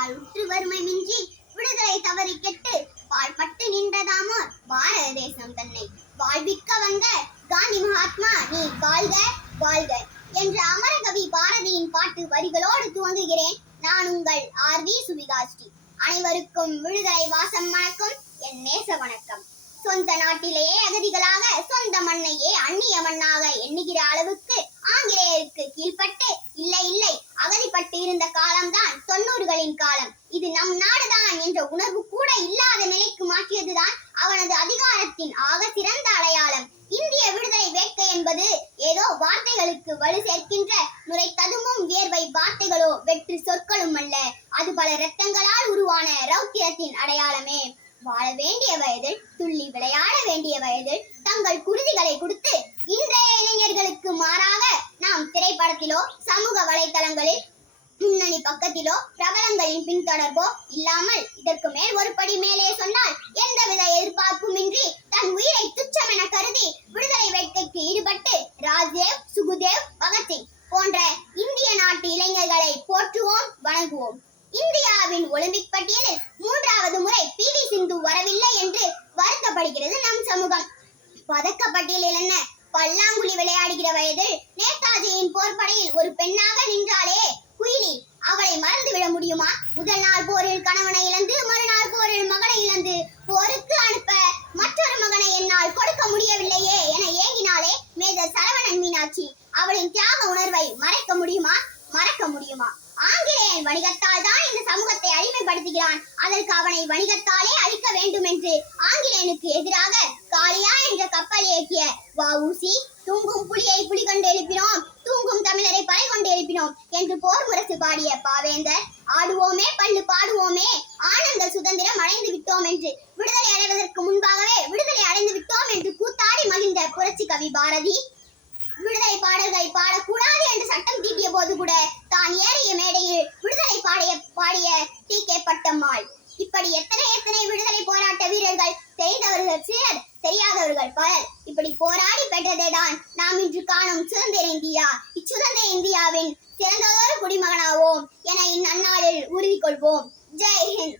தாழ் உற்று வறுமை மிஞ்சி விடுதலை தவறி கெட்டு பாழ்பட்டு நின்றதாமோ பாரத தேசம் தன்னை வாழ்விக்க வந்த காந்தி மகாத்மா நீ வாழ்க வாழ்க என்ற அமரகவி பாரதியின் பாட்டு வரிகளோடு துவங்குகிறேன். நான் உங்கள் ஆர்.வி. சுபிகாஸ்ரீ. அனைவருக்கும் விடுதலை வாசம் மணக்கும் என் நேச வணக்கம். சொந்த நாட்டிலேயே அகதிகளாக சொந்த மண்ணையே அந்நிய மண்ணாக எண்ணுகிற அளவுக்கு ஆங்கிலேயருக்கு கீழ்பட்டு இல்லை அகதிப்பட்டு இருந்த காலம்தான் 90களின் காலம். இது நம் நாடுதான் என்ற உணர்வு கூட இல்லாத நிலைக்கு மாற்றியதுதான் அவனது அதிகாரத்தின் ஆக சிறந்த அடையாளம். இந்திய விடுதலை வேட்கை என்பது ஏதோ வார்த்தைகளுக்கு வலு சேர்க்கின்ற நுரை ததும்பும் வியர்வை வார்த்தைகளோ வெற்று சொற்களும் அல்ல. அது பல இரத்தங்களால் உருவான ரௌத்திரத்தின் அடையாளமே. வாழ வேண்டிய வயதில் துள்ளி விளையாட வேண்டிய வயதில் தங்கள் குருதிகளை கொடுத்து இன்றைய இளைஞர்களுக்கு மாறாக நாம் திரைப்படத்திலோ சமூக வலைத்தளங்களில் முன்னணி பக்கத்திலோ பிரபலங்களின் பின்தொடர்போ இல்லாமல் இதற்கு மேல் ஒரு படி மேலே சொன்னால் எந்தவித எதிர்பார்ப்புமின்றி தன் உயிரை துச்சமென கருதி விடுதலை வேட்கைக்கு ஈடுபட்டு ராஜ்தேவ், சுகுதேவ், பகத்சிங் போன்ற இந்திய நாட்டு இளைஞர்களை போற்றுவோம், வணங்குவோம். இந்தியாவின் ஒலிம்பிக் பட்டியலில் 3வது முறை பி.வி. சிந்து வரவில்லை என்று வருத்தப்படுகிறது நம் சமூகம். பதக்க பட்டியலில் என்ன, பல்லாங்குழி விளையாடுகிற வயதில் நேதாஜியின் போர்படையில் ஒரு பெண்ணாக நின்றாலே குயிலி, அவளை மறந்து விட முடியுமா? முதல் நாள் போரில் கணவனை இழந்து மறுநாள் போரில் மகனை இழந்து போருக்கு அனுப்ப மற்றொரு மகனை என்னால் கொடுக்க முடியவில்லையே என ஏங்கினாலே மேஜர் சரவணன் மீனாட்சி. அவளின் தியாக உணர்வை மறைக்க முடியுமா? மறக்க முடியுமா? ஆங்கிலேயன் வணிகத்தால் தான் இந்த சமூகத்தை அடிமைப்படுத்துகிறான், அதற்கு அவனை வணிகத்தாலே அழிக்க வேண்டும் என்று ஆங்கிலேயனுக்கு எதிராக காளியா என்ற கப்பல் இயக்கிய வ.உ.சி. தூங்கும் புலியை புலி கொண்டு எழுப்பினோம், தூங்கும் தமிழரை பறை கொண்டு எழுப்பினோம் என்று போர் முரசு பாடிய பாவேந்தர், ஆடுவோமே பள்ளு பாடுவோமே ஆனந்த சுதந்திரம் அடைந்து விட்டோம் என்று விடுதலை அடைவதற்கு முன்பாகவே விடுதலை அடைந்து விட்டோம் என்று கூத்தாடி மகிழ்ந்த புரட்சி கவி பாரதி, விடுதலை பாடல்களை பாடக்கூடாது என்று சட்டம் தீட்டிய போது கூட தான் ஏறிய மேடையில் விடுதலை பாடிய டி.கே. பட்டம்மாள். இப்படி எத்தனை விடுதலை போராட்ட வீரர்கள், தெரிந்தவர்கள் சிலர், தெரியாதவர்கள் பலர் இப்படி போராடி பெற்றதேதான் நாம் இன்று காணும் சுதந்திர இந்தியா. இச்சுதந்திர இந்தியாவின் சிறந்ததொரு குடிமகனாவோம் என இந்நன்னாளில் உறுதி கொள்வோம். ஜெய் ஹிந்த்.